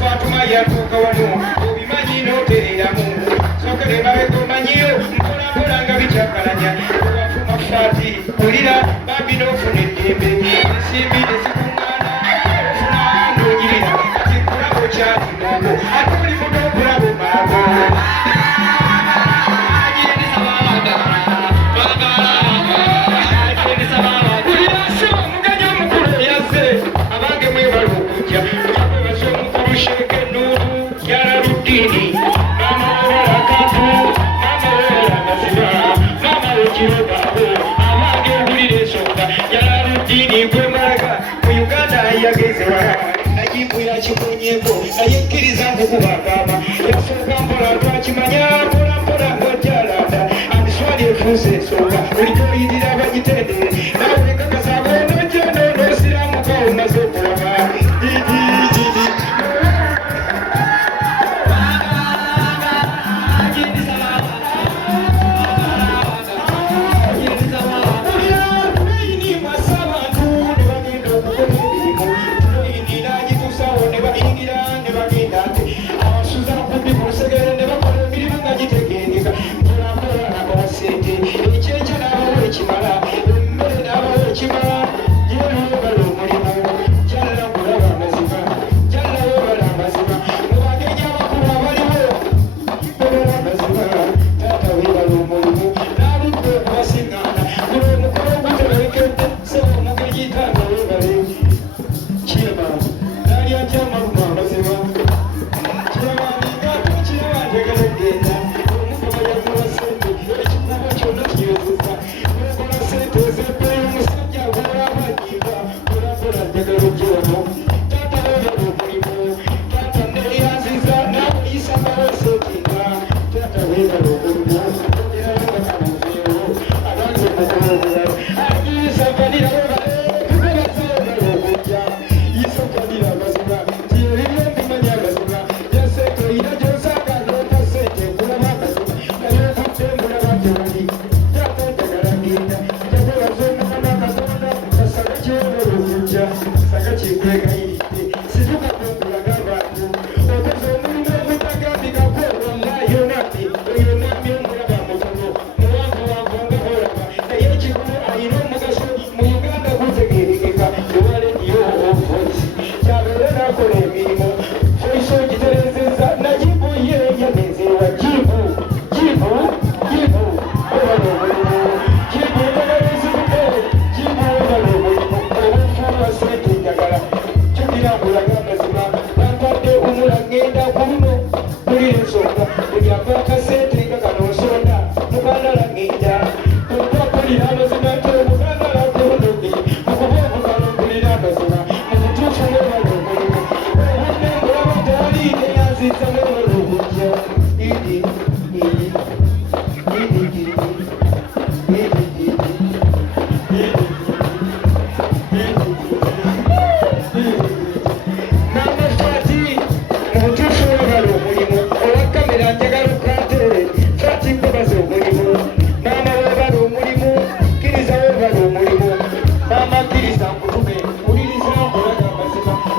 Fatuma yatuuka wano obimanyi n'otereramu sokere mabega omanyiyo mpola mpola nga bikyakkalanya ewafuma faati olira bambi n'ofuna eddembe ensimbi nezikuŋŋaana ofuna n'onyirira kati kulaba okyali mongo ate oli muto okulaba omaago olira siba omuganya omukulu eyazze abange mwebala okujja Shake Nuru, Yarudini, Mama Rakatu, Mama Rakasira, Mama Uchiroba, Amage Uri Soka, Yarudini, Gumaga, Uganda, Yagezera, Nayibu Yachipunyebo, Ayakiriza Kubakama, Yasokambora, Chimanya, Pora, Hotelada, and Swadi Fuse Soka, Ritori Vagitede, now we got a Sabo, no General, no Siamuko, Mazopora,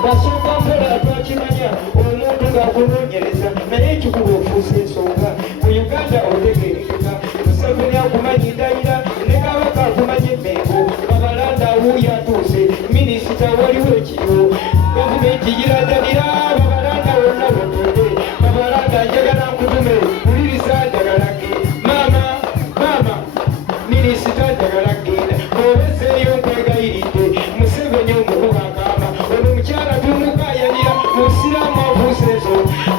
kasooka mpola twakimanya omuntu ng'akunoonyereza naye ekikuba ofuusa ensonga mu uganda otegeerekeka museveni akumanyi ndayira ne kabaka akumanyi emmengo babalanda awuuyo atuuse minisita waliwo ekiro gavumenti girajanira babalanda wonna botonde babalanda njagala nkutume wuliriza njagala genda maama minisita njagala genda obeseeyo nkwegayiridde museveni omukuba akaama ono mukyala tumukayanira musiraamu abuusa enso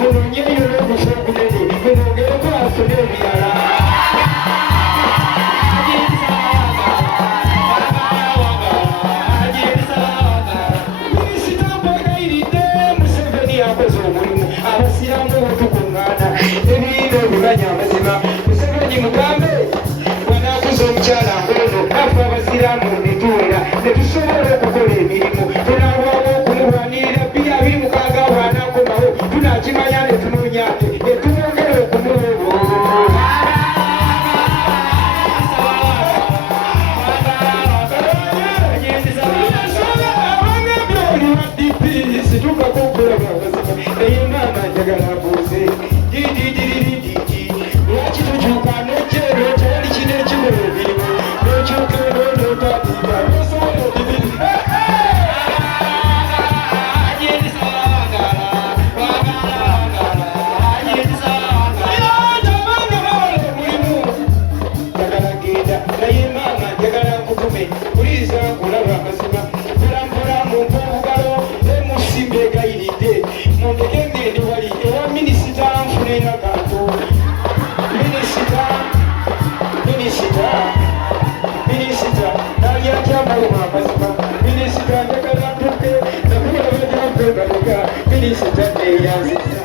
ono nyeyo n'obusa okunene munongereko afune ebirala minisita nkwegayiridde museveni akoze omulimu abasiraamu obutukuŋŋaana ebirinda obimanya amazima museveni mugambe wanaakuza omukyala ngono afe abasiraamu netuwera netusobola okukola emirimu tunaalwawo okumulwanirira 226 bwanaakomawo tunakimanya netunoonya netumwongera okumuwobo situkako okulaba abazima naye maama njagala mbuuze dididirididi lwaki tukyuka nekyero tewali kino ekikola emirimu nokyuka enoonootatiba nosobola odibiri abanga bawola omulimu njagala genda naye maama njagala nkutume puliriza nkulaba amazima mpolampola mumpa obugalo emusimba egayiridde mundeke ngende wali ewa minisita nfunenga kantu minisita nalyatyamalumu amazima minisita njagala ntuke nakubalabajampebaleka minisita neyanziza